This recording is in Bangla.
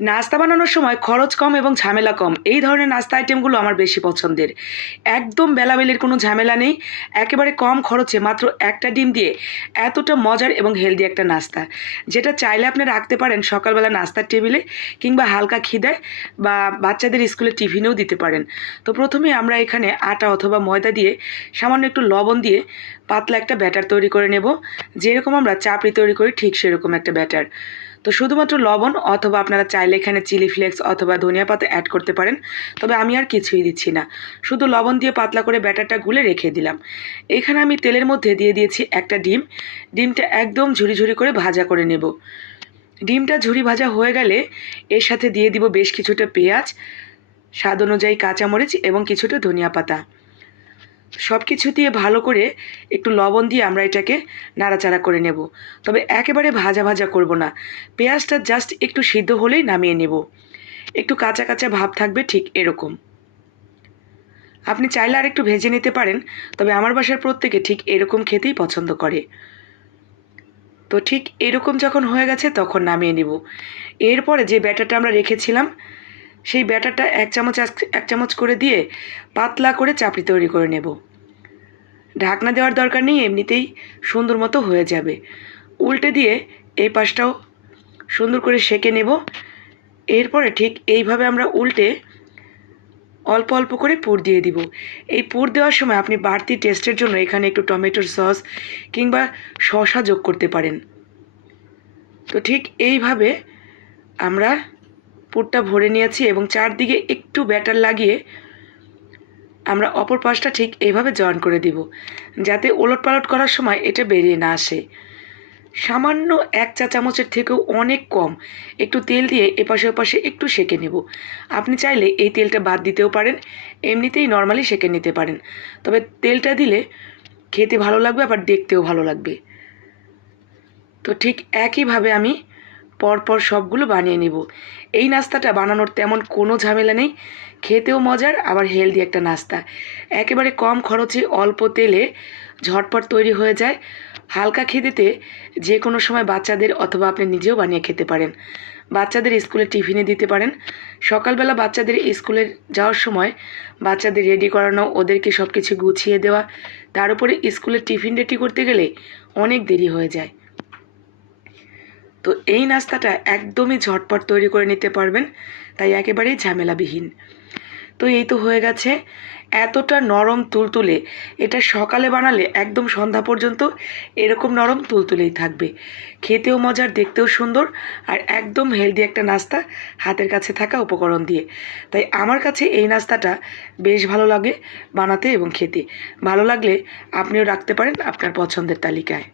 নাস্তা বানানোর সময় খরচ কম এবং ঝামেলা কম। এই ধরনের নাস্তা আইটেমগুলো আমার বেশি পছন্দের। একদম বেলাবেলির কোনো ঝামেলা নেই। একেবারে কম খরচে মাত্র একটা ডিম দিয়ে এতটা মজার এবং হেলদি একটা নাস্তা। যেটা চাইলে আপনি রাখতে পারেন সকালবেলা নাস্তার টেবিলে কিংবা হালকা খিদায় বা বাচ্চাদের স্কুলে টিফিনেও দিতে পারেন। তো প্রথমে আমরা এখানে আটা অথবা ময়দা দিয়ে সামান্য একটু লবণ দিয়ে পাতলা একটা ব্যাটার তৈরি করে নেব। যেরকম আমরা চাপড়ি তৈরি করি ঠিক সেরকম একটা ব্যাটার। তো শুধুমাত্র লবণ অথবা আপনারা চাইলে এখানে চিলি ফ্লেক্স অথবা ধনিয়া পাতা অ্যাড করতে পারেন, তবে আমি আর কিছুই দিচ্ছি না। শুধু লবণ দিয়ে পাতলা করে ব্যাটারটা গুলে রেখে দিলাম। এখানে আমি তেলের মধ্যে দিয়ে দিয়েছি একটা ডিম। ডিমটা একদম ঝুরি ঝুরি করে ভাজা করে নেব। ডিমটা ঝুরি ভাজা হয়ে গেলে এর সাথে দিয়ে দিব বেশ কিছুটা পেঁয়াজ, স্বাদ অনুযায়ী কাঁচামরিচ এবং কিছুটা ধনিয়া পাতা। সব কিছু দিয়ে ভালো করে একটু লবণ দিয়ে আমরা এটাকে নাড়াচাড়া করে নেব। তবে একেবারে ভাজা ভাজা করব না। পেঁয়াজটা জাস্ট একটু সিদ্ধ হলেই নামিয়ে নেব। একটু কাঁচা কাঁচা ভাব থাকবে ঠিক এরকম। আপনি চাইলে আর একটু ভেজে নিতে পারেন, তবে আমার বাসার প্রত্যেকে ঠিক এরকম খেতেই পছন্দ করে। তো ঠিক এরকম যখন হয়ে গেছে তখন নামিয়ে নিব। এরপরে যে ব্যাটারটা আমরা রেখেছিলাম সেই ব্যাটারটা এক চামচ এক- চামচ করে দিয়ে পাতলা করে চাপড়ি তৈরি করে নেব। ঢাকনা দেওয়ার দরকার নেই, এমনিতেই সুন্দর মতো হয়ে যাবে। উল্টে দিয়ে এই পাশটাও সুন্দর করে সেকে নেব। এরপরে ঠিক এইভাবে আমরা উল্টে অল্প অল্প করে পুর দিয়ে দিব। এই পুর দেওয়ার সময় আপনি বাড়তি টেস্টের জন্য এখানে একটু টমেটোর সস কিংবা শসা যোগ করতে পারেন। তো ঠিক এইভাবে আমরা পুরটা ভরে নিয়েছি এবং চারদিকে একটু ব্যাটার লাগিয়ে আমরা অপর পাশটা ঠিক এইভাবে জয়েন করে দিব, যাতে ওলট পালট করার সময় এটা বেরিয়ে না আসে। সামান্য এক চা চামচের থেকেও অনেক কম, একটু তেল দিয়ে এপাশে ওপাশে একটু সেকে নেব। আপনি চাইলে এই তেলটা বাদ দিতেও পারেন, এমনিতেই নর্মালি সেকে নিতে পারেন। তবে তেলটা দিলে খেতে ভালো লাগবে, আবার দেখতেও ভালো লাগবে। তো ঠিক একইভাবে আমি পরপর সবগুলো বানিয়ে নিব। এই নাস্তাটা বানানোর তেমন কোনো ঝামেলা নেই। খেতেও মজার, আবার হেলদি একটা নাস্তা। একেবারে কম খরচে অল্প তেলে ঝটপট তৈরি হয়ে যায়। হালকা খেতেতে যে কোনো সময় বাচ্চাদের অথবা আপনি নিজেও বানিয়ে খেতে পারেন। বাচ্চাদের স্কুলে টিফিনে দিতে পারেন। সকালবেলা বাচ্চাদের স্কুলে যাওয়ার সময় বাচ্চাদের রেডি করানো, ওদেরকে সব কিছু গুছিয়ে দেওয়া, তার উপরে স্কুলের টিফিন রেডি করতে গেলে অনেক দেরি হয়ে যায়। তো এই নাস্তাটা একদমই ঝটপট তৈরি করে নিতে পারবেন, তাই একেবারেই ঝামেলাবিহীন। তো এই তো হয়ে গেছে এতটা নরম তুলতুলে। এটা সকালে বানালে একদম সন্ধ্যা পর্যন্ত এরকম নরম তুলতুলেই থাকবে। খেতেও মজার, দেখতেও সুন্দর আর একদম হেলদি একটা নাস্তা হাতের কাছে থাকা উপকরণ দিয়ে। তাই আমার কাছে এই নাস্তাটা বেশ ভালো লাগে বানাতে এবং খেতে। ভালো লাগলে আপনিও রাখতে পারেন আপনার পছন্দের তালিকায়।